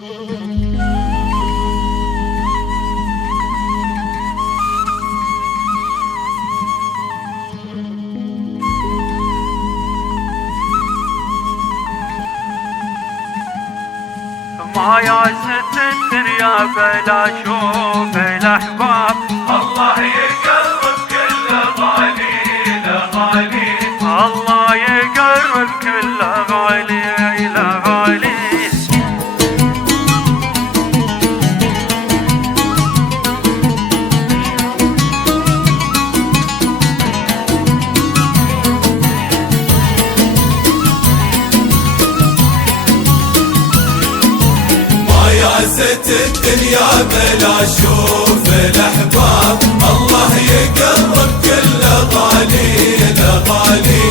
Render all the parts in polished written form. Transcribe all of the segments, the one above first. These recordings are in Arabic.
ما يعزت الدنيا بلا شوف الأحباب، الله يقرب كل غالي لغالي، الله يقرب كل غالي لغالي. عزت الدنيا بلا شوف الأحباب، الله يقرب كل غالي لغالي،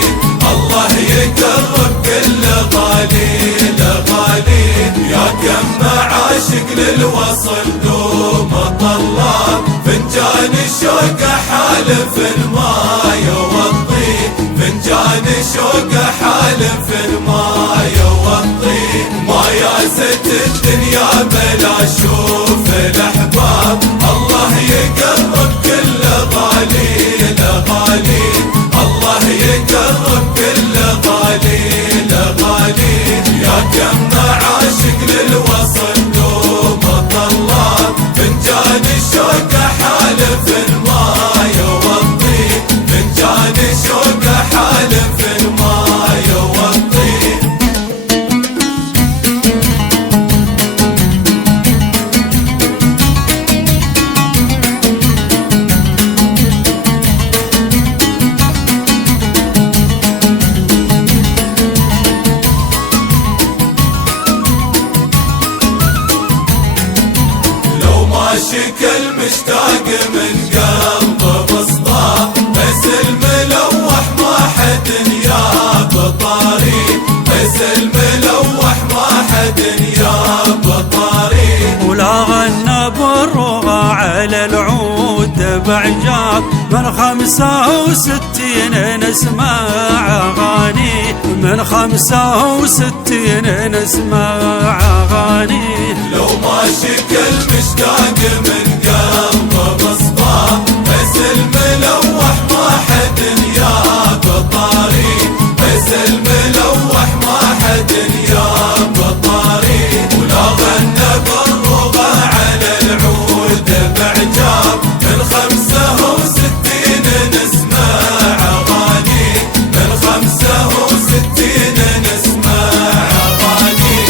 الله يقرب كل غالي لغالي. يا كم عاشق للوصل دوم طلاب، فنجان الشوق حالف الماء والطين، فنجان الشوق حالف الماء والطين. ما يعزت الدنيا بلا شوف الأحباب، الله يقرب كل غالي لغالي، الله يقرب كل غالي لغالي. يا كم عاشق للوصل دوم طلاب، فنجان الشوق حالف الماء والطين، فنجان الشوق حالف الماء والطين. عاشق المشتاق من قلب بسطاء، بس الملوح ما حد ياب طاري، بس الملوح ما حد ياب طاري. ولا غنى بالرغى على العود بعجاب، من 65 نسمع أغاني، من 65 نسمع أغاني. لو ماشيك المشتاق من قلب بسطاء، بس الملوح ما حد ياب طاري، بس الملوح ما حد ياب طاري. ولا غنى بالرغى على العود بعجاب، من 65 نسمع أغاني، من 65 نسمع أغاني.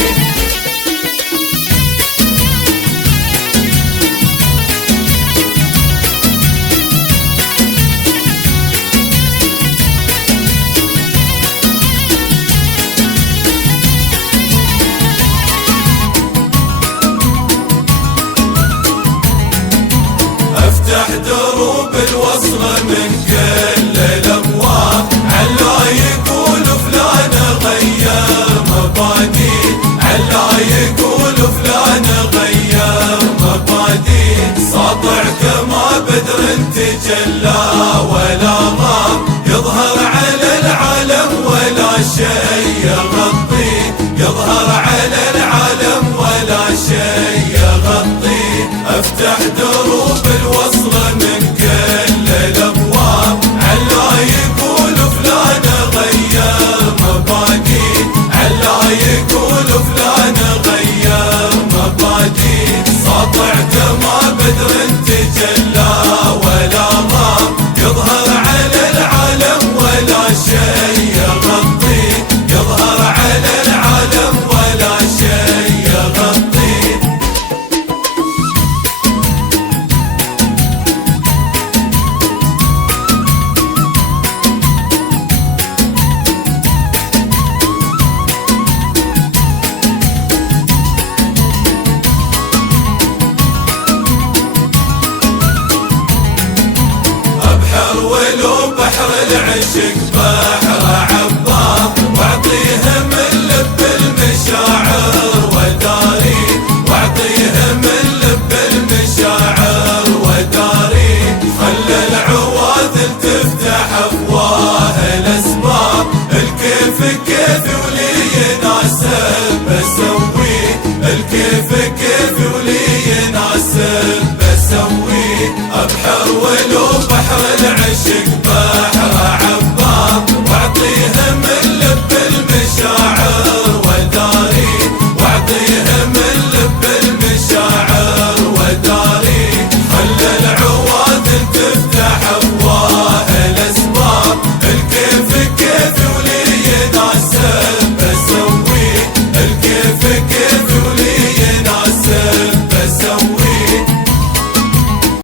افتح دروب الوصل من كل الابواب، علا يقول فلان غير مبادئ، علا يقول فلان غير مبادئ. ساطع كما بدر تجلى ولا غاب، يظهر على العالم ولا شيء يغطي، يظهر على العالم ولا شيء يغطي. افتح دروب الوصل من كل الابواب، علا يقول فلان غير مبادئ، علا يقول فلان غير مبادئ. ساطع كما بدر تجلى ولا غاب، يظهر على العالم ولا شيء يغطي، يظهر على العالم ولا شيء يغطي. ولو بحر العشق بحر عباط، واعطيهم اللب المشاعر وداري، واعطيهم اللب المشاعر وداري. خلى العواذل تفتح افواه الاسباب، الكيف كيف ولي يناسب بسويه، الكيف كيفي ولي يناسب بسويه ابحر ولو بحر العشق